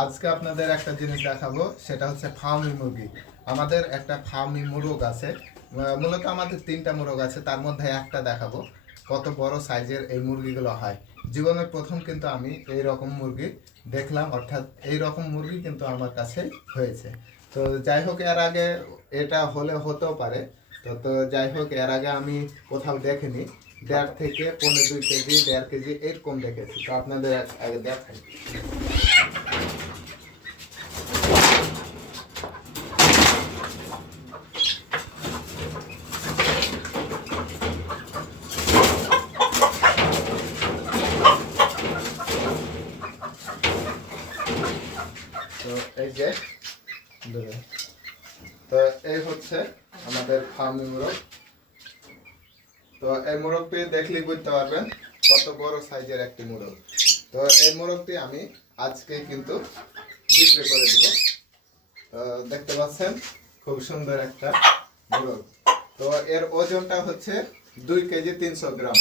আজকে আপনাদের একটা জিনিস দেখাবো, সেটা হচ্ছে ফার্মি মুরগি। আমাদের একটা ফার্মি মুরগ আছে, মূলত আমাদের 3টা মুরগ আছে, তার মধ্যে একটা দেখাবো কত বড় সাইজের এই মুরগিগুলো হয়। জীবনের প্রথম কিন্তু আমি এই রকম মুরগি দেখলাম, অর্থাৎ এই রকম মুরগি কিন্তু আমার কাছে হয়েছে। তো যাই হোক, এর আগে এটা হলে হতেও পারে। তো যাই হোক, এর আগে আমি কোথাও দেখিনি। 1.5 থেকে 1.5 কেজি, 1.5 কেজি এরকম দেখেছি। তো আপনাদের আগে দেখাই। তো এই যে তো এই হচ্ছে আমাদের ফার্মি মোরগ। তো এই মোরগটি দেখলেই বুঝতে পারবেন কত বড় সাইজের একটি মোরগ। তো এই মোরগটি আমি আজকে কিন্তু বিক্রি করে দেব। তো দেখতে পাচ্ছেন খুব সুন্দর একটা মোরগ। তো এর ওজনটা হচ্ছে 2 কেজি 300 গ্রাম।